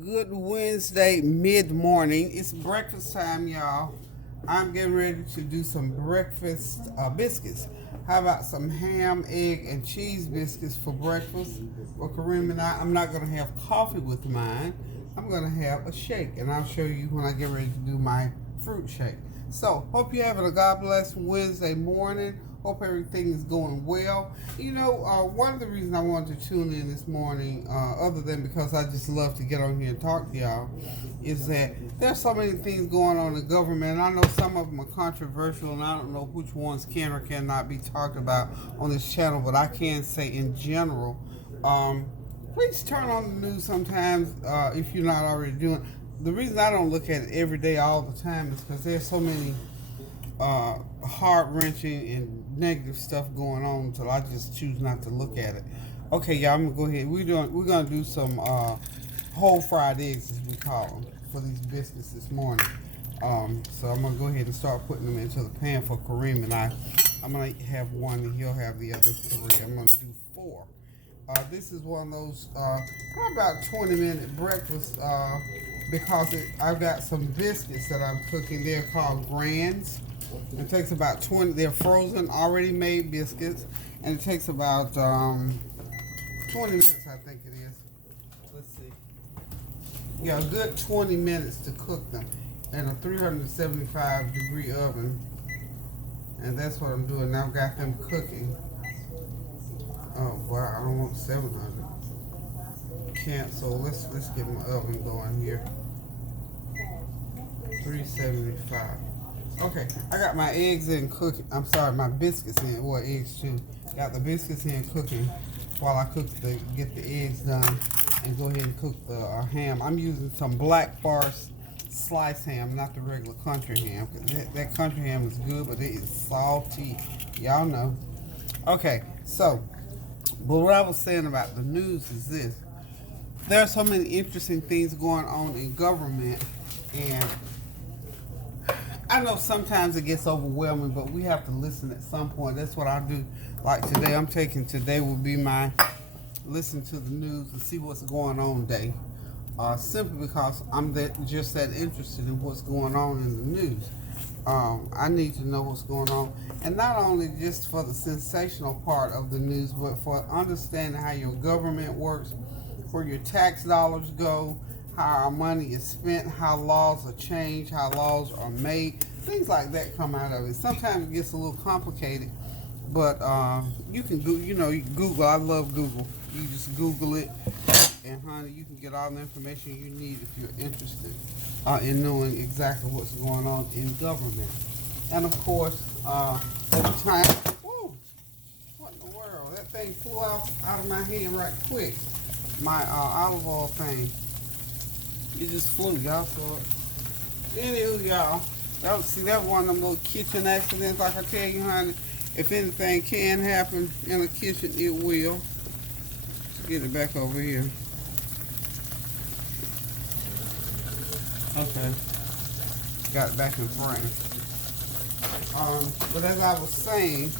Good Wednesday mid-morning. It's breakfast time, y'all. I'm getting ready to do some breakfast biscuits. How about some ham, egg, and cheese biscuits for breakfast for Kareem and I? I'm not going to have coffee with mine. I'm going to have a shake, and I'll show you when I get ready to do my fruit shake. So, hope you're having a God bless Wednesday morning. Hope everything is going well. You know, one of the reasons I wanted to tune in this morning, other than because I just love to get on here and talk to y'all, is that there's so many things going on in the government. And I know some of them are controversial, and I don't know which ones can or cannot be talked about on this channel, but I can say in general, please turn on the news sometimes if you're not already doing. The reason I don't look at it every day all the time is because there's so many heart-wrenching and negative stuff going on until I just choose not to look at it. Okay, y'all, I'm gonna go ahead. We're gonna do some whole fried eggs, as we call them, for these biscuits this morning. So I'm gonna go ahead and start putting them into the pan for Kareem and I. I'm gonna have one and he'll have the other three. I'm gonna do four. This is one of those probably about 20-minute breakfast because I've got some biscuits that I'm cooking. They're called Grands. It takes about 20. They're frozen, already made biscuits, and it takes about 20 minutes, I think it is. Let's see. Yeah, a good 20 minutes to cook them in a 375-degree oven, and that's what I'm doing. Now I've got them cooking. Oh wow, I don't want 700. Cancel. Let's get my oven going here. 375. Okay, I got my eggs in cooking. I'm sorry, my biscuits in. Well, eggs too. Got the biscuits in cooking while I get the eggs done and go ahead and cook the ham. I'm using some Black Forest sliced ham, not the regular country ham. That country ham is good, but it is salty. Y'all know. Okay, so, but what I was saying about the news is this. There are so many interesting things going on in government, and I know sometimes it gets overwhelming, but we have to listen at some point. That's what I do. Like today will be my listen to the news and see what's going on day. Simply because I'm just that interested in what's going on in the news. I need to know what's going on. And not only just for the sensational part of the news, but for understanding how your government works, where your tax dollars go, how our money is spent, how laws are changed, how laws are made. Things like that come out of it. Sometimes it gets a little complicated, but you can Google. I love Google. You just Google it, and honey, you can get all the information you need if you're interested in knowing exactly what's going on in government. And of course, every time, whoa, what in the world? That thing flew out of my hand right quick. My olive oil thing. It just flew, y'all saw it. Anywho, y'all, that one of them little kitchen accidents. Like I tell you, honey, if anything can happen in a kitchen, it will. Let's get it back over here. Okay, got it back in frame. But as I was saying,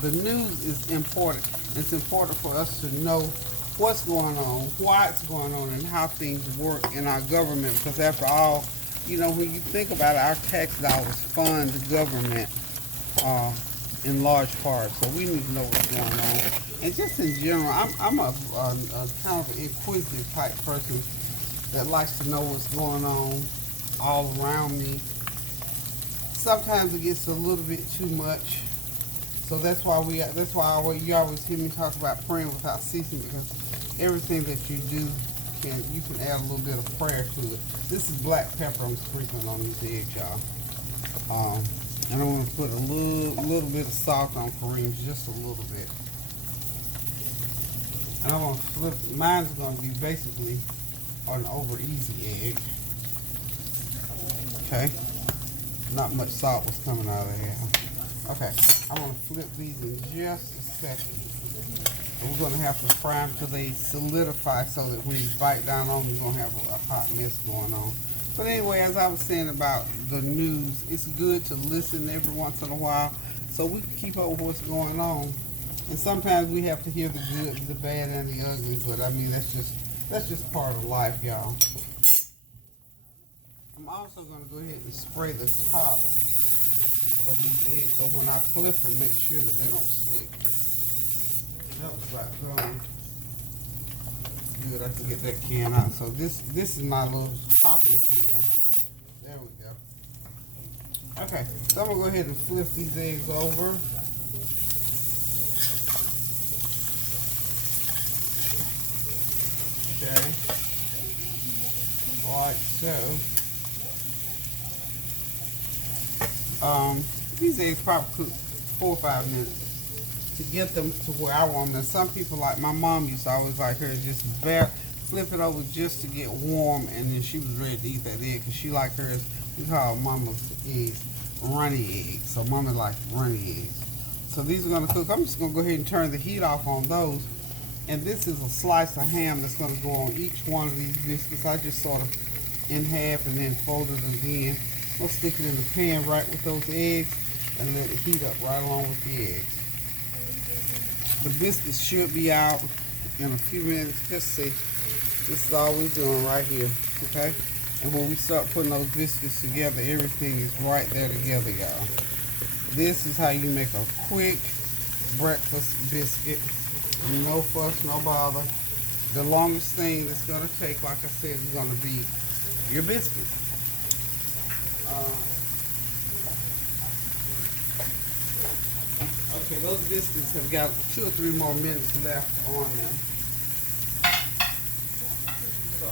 the news is important. It's important for us to know what's going on, why it's going on, and how things work in our government. Because after all, you know, when you think about it, our tax dollars fund the government in large part. So we need to know what's going on. And just in general, I'm a kind of an inquisitive type person that likes to know what's going on all around me. Sometimes it gets a little bit too much. So that's why you always hear me talk about praying without ceasing, because everything that you do you can add a little bit of prayer to it. This is black pepper I'm sprinkling on these eggs, y'all. And I'm going to put a little bit of salt on Kareem's, just a little bit. And I'm going to flip. Mine's going to be basically an overeasy egg. Okay. Not much salt was coming out of here. Okay, I'm going to flip these in just a second. And we're going to have to fry them till they solidify so that when you bite down on them, you're going to have a hot mess going on. But anyway, as I was saying about the news, it's good to listen every once in a while so we can keep up with what's going on. And sometimes we have to hear the good, the bad, and the ugly, but I mean, that's just That's just part of life, y'all. I'm also going to go ahead and spray the top of these eggs so when I flip them, make sure that they don't stick. That was about done. Good, I can get that can out. So this is my little popping can. There we go. Okay, so I'm going to go ahead and flip these eggs over. Okay, like so. These eggs probably cook 4 or 5 minutes to get them to where I want them. Some people, like my mom, used to always like her just flip it over just to get warm, and then she was ready to eat that egg because she liked hers. We call mama's eggs runny eggs. So mama likes runny eggs. So these are going to cook. I'm just going to go ahead and turn the heat off on those. And this is a slice of ham that's going to go on each one of these biscuits. I just sort of in half and then fold it again. We'll stick it in the pan right with those eggs and let it heat up right along with the eggs. The biscuits should be out in a few minutes. Just see, this is all we're doing right here, okay? And when we start putting those biscuits together, everything is right there together, y'all. This is how you make a quick breakfast biscuit. No fuss, no bother. The longest thing that's going to take, like I said, is going to be your biscuit. Okay, those biscuits have got 2 or 3 more minutes left on them. So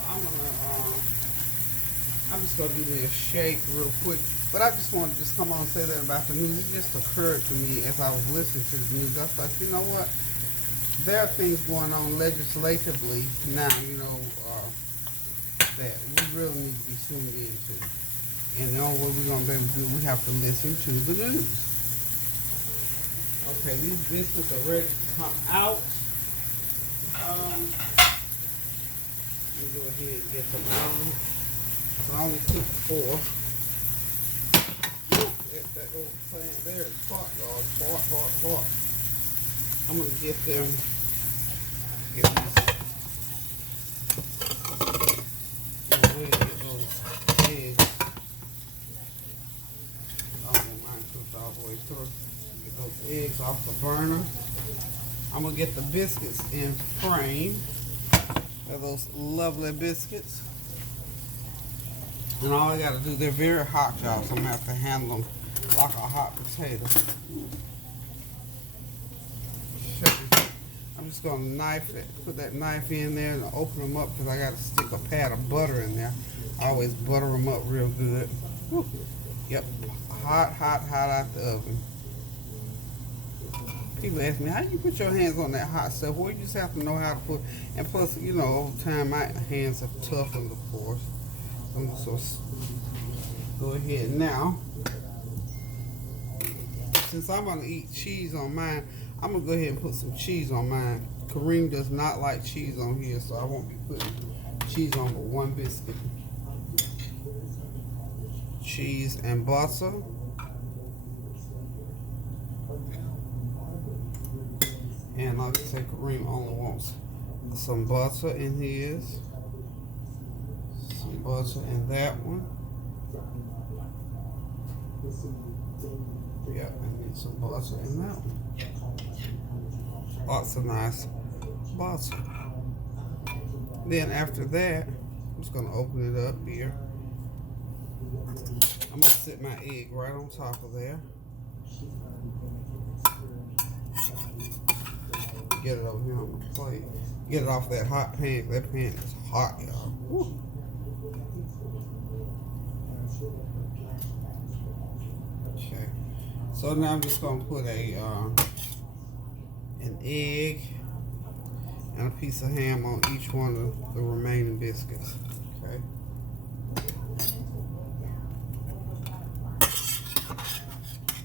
I'm just gonna do me a shake real quick. But I just wanted to just come on and say that about the news. It just occurred to me as I was listening to the news. I was like, you know what? There are things going on legislatively now, that we really need to be tuned into. And the only way we're going to be able to do it, we have to listen to the news. Okay, these biscuits are ready to come out. Let me go ahead and get them on. I only took 4. That old plant there is hot, y'all. Hot. I'm going to get them. Get these. Get those eggs. I don't want mine cooked all the way through. Get those eggs off the burner. I'm going to get the biscuits in frame. They're those lovely biscuits. And all I got to do, they're very hot, y'all, so I'm going to have to handle them like a hot potato. I'm just going to knife it, put that knife in there and open them up because I got to stick a pat of butter in there. I always butter them up real good. Whew. Yep, hot out the oven. People ask me, how do you put your hands on that hot stuff? Well, you just have to know how to put, and plus, over time, my hands have toughened, of course. I'm just going to go ahead now. Since I'm going to eat cheese on mine, I'm going to go ahead and put some cheese on mine. Kareem does not like cheese on here, so I won't be putting cheese on but one biscuit. Cheese and butter. And like I said, Kareem only wants some butter in his. Some butter in that one. Yep, I need some butter in that one. Lots of nice butter. Then after that, I'm just going to open it up here. I'm going to sit my egg right on top of there. Get it over here on the plate. Get it off that hot pan. That pan is hot, y'all. Woo. Okay. So now I'm just going to put an egg and a piece of ham on each one of the remaining biscuits. Okay.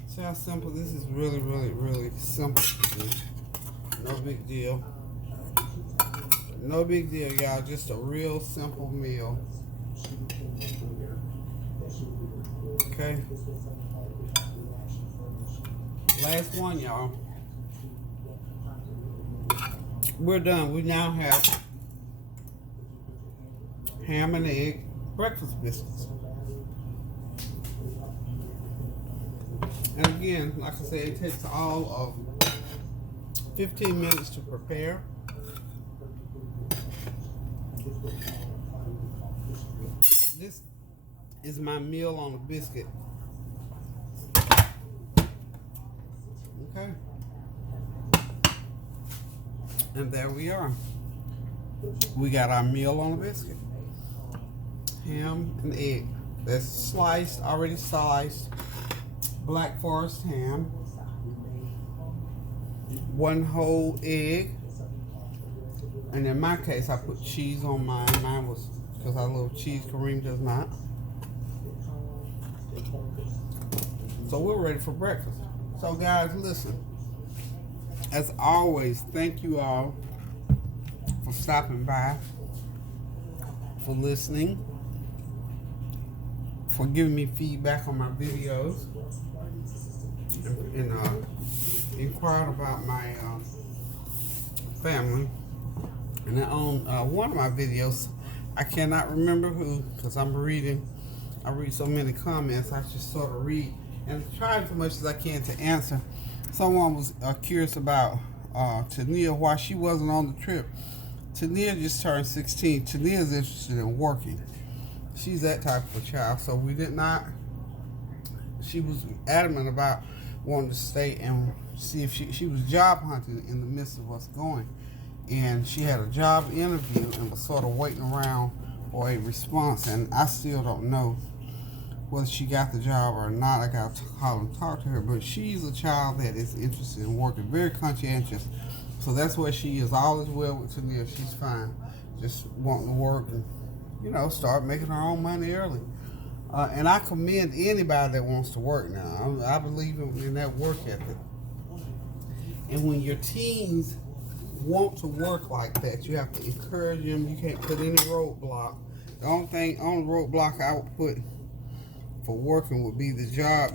See how simple this is? Really simple to do. No big deal. No big deal, y'all. Just a real simple meal. Okay. Last one, y'all. We're done. We now have ham and egg breakfast biscuits. And again, like I said, it takes all of 15 minutes to prepare. This is my meal on a biscuit. Okay. And there we are. We got our meal on a biscuit. Ham and egg. That's sliced, already sliced. Black Forest ham. 1 whole egg. And in my case, I put cheese on mine. Mine was, because I love cheese, Kareem does not. So we're ready for breakfast. So guys, listen. As always, thank you all for stopping by, for listening, for giving me feedback on my videos, and inquired about my family. And on one of my videos, I cannot remember who, because I read so many comments, I just sort of read and try as much as I can to answer. Someone was curious about Tania, why she wasn't on the trip. Tania just turned 16. Tania is interested in working. She's that type of a child, so we did not. She was adamant about wanting to stay and see if she was job hunting in the midst of us going. And she had a job interview and was sort of waiting around for a response. And I still don't know whether she got the job or not. I got to call and talk to her. But she's a child that is interested in working, very conscientious. So that's where she is. All is well with Tania. She's fine. Just wanting to work and, start making her own money early. And I commend anybody that wants to work now. I believe in that work ethic. And when your teens want to work like that, you have to encourage them. You can't put any roadblock. The only roadblock I would put for working would be the job,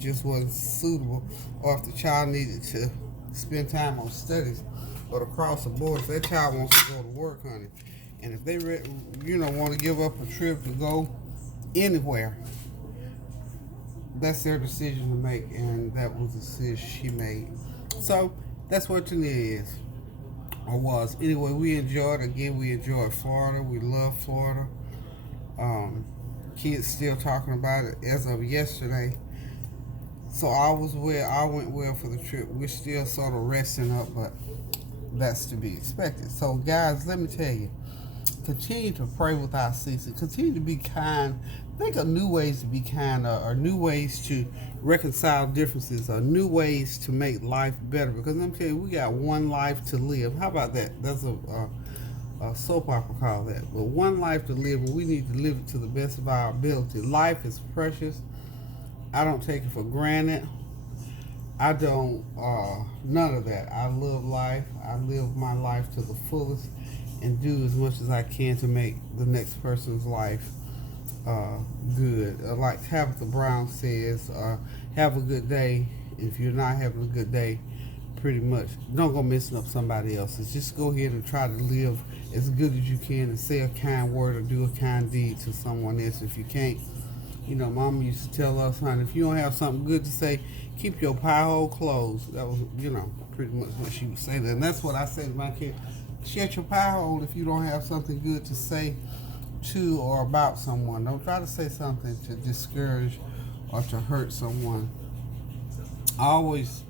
just wasn't suitable, or if the child needed to spend time on studies. But across the board, if that child wants to go to work, honey, and if they want to give up a trip to go anywhere, that's their decision to make, and that was the decision she made. So that's what Tania is, or was. Anyway, we enjoyed Florida. We love Florida. Kids still talking about it as of yesterday. So I went well for the trip. We're still sort of resting up, but that's to be expected. So guys, let me tell you, continue to pray without ceasing. Continue to be kind. Think of new ways to be kind, or new ways to reconcile differences, or new ways to make life better. Because I'm telling you, we got one life to live. How about that? That's a soap opera call that. But one life to live, and we need to live it to the best of our ability. Life is precious. I don't take it for granted. I don't, none of that. I love life. I live my life to the fullest and do as much as I can to make the next person's life good. Like Tabitha Brown says, have a good day. If you're not having a good day, pretty much, don't go messing up somebody else's. Just go ahead and try to live as good as you can and say a kind word or do a kind deed to someone else. If you can't, Mama used to tell us, honey, if you don't have something good to say, keep your pie hole closed. That was, pretty much what she would say. And that's what I say to my kid. Shut your pie hole if you don't have something good to say to or about someone. Don't try to say something to discourage or to hurt someone. Always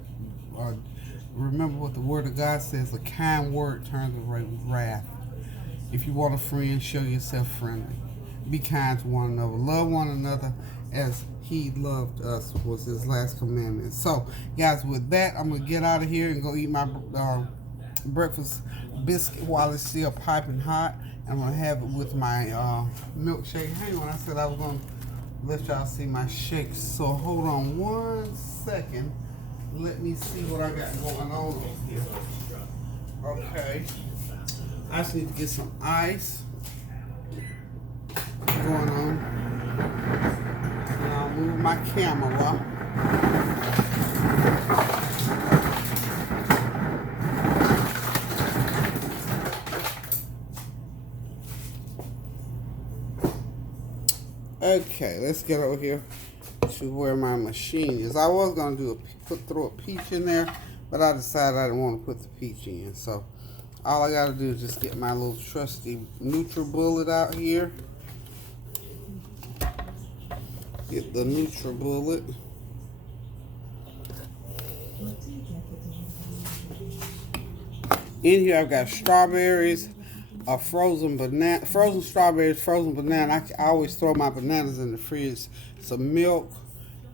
remember what the Word of God says: a kind word turns away wrath. If you want a friend, show yourself friendly. Be kind to one another. Love one another as He loved us, was His last commandment. So, guys, with that, I'm going to get out of here and go eat my breakfast biscuit while it's still piping hot. I'm going to have it with my milkshake. Hang on, I said I was going to let y'all see my shakes. So, hold on 1 second. Let me see what I got going on over here. Okay. I just need to get some ice going on. And I'll move my camera. Okay, let's get over here to where my machine is. I was gonna throw a peach in there, but I decided I didn't want to put the peach in. So all I gotta do is just get my little trusty NutriBullet out here. Get the NutriBullet. In here I've got strawberries, frozen strawberries, frozen banana. I always throw my bananas in the fridge. Some milk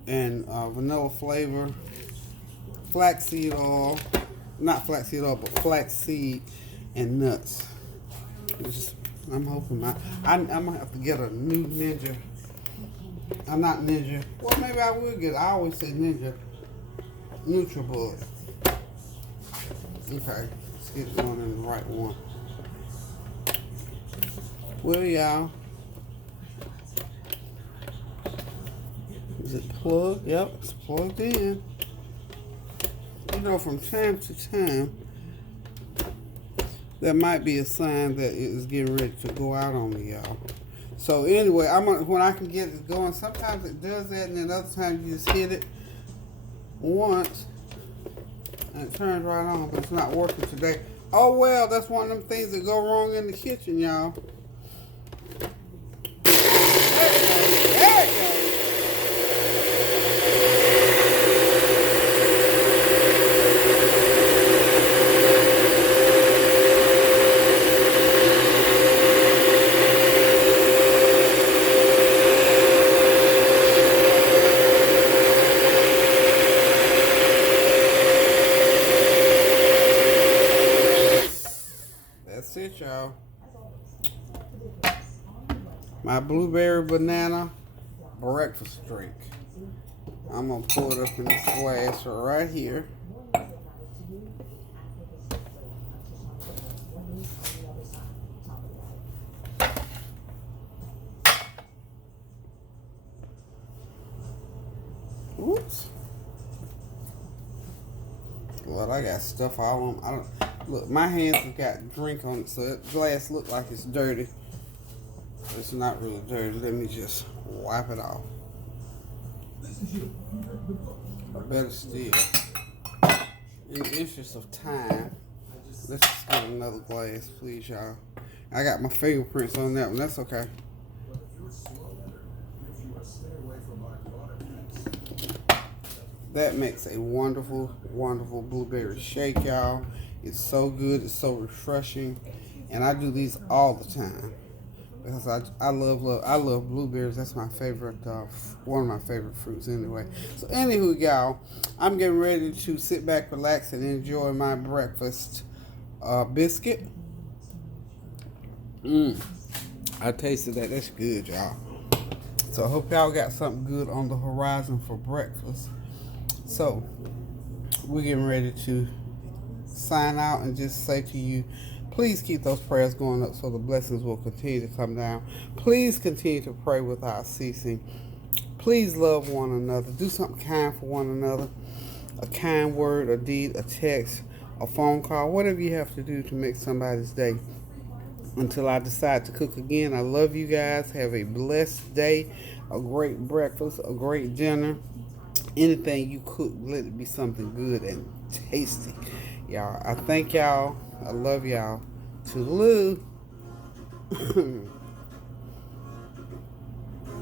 and vanilla flavor, flaxseed oil, not flaxseed oil, but flaxseed and nuts. I'm hoping I'm gonna have to get a new Ninja. I'm not Ninja. Well, maybe I will get. I always say Ninja NutriBullet. Okay, let's get going in the right one. Well, y'all, is it plugged? Yep, it's plugged in. You know, from time to time, that might be a sign that it is getting ready to go out on me, y'all. So anyway, when I can get it going, sometimes it does that, and then other times you just hit it once, and it turns right on, but it's not working today. Oh well, that's one of them things that go wrong in the kitchen, y'all. There it goes. That's it, y'all. My blueberry banana breakfast drink. I'm gonna pour it up in this glass right here. Oops. Lord, I got stuff all on. Look, my hands have got drink on it, so that glass look like it's dirty. It's not really dirty. Let me just wipe it off. Or better still, in the interest of time, let's just get another glass, please, y'all. I got my fingerprints on that one. That's okay. That makes a wonderful, wonderful blueberry shake, y'all. It's so good. It's so refreshing, and I do these all the time because I love blueberries. That's my favorite, one of my favorite fruits anyway. So anywho, y'all, I'm getting ready to sit back, relax, and enjoy my breakfast. Biscuit. I tasted that. That's good, y'all. So I hope y'all got something good on the horizon for breakfast. So we're getting ready to sign out and just say to you, please keep those prayers going up so the blessings will continue to come down. Please continue to pray without ceasing. Please love one another. Do something kind for one another. A kind word, a deed, a text, a phone call, whatever you have to do to make somebody's day. Until I decide to cook again, I love you guys. Have a blessed day, a great breakfast, a great dinner. Anything you cook, let it be something good and tasty. Y'all, I thank y'all. I love y'all. Toodaloo.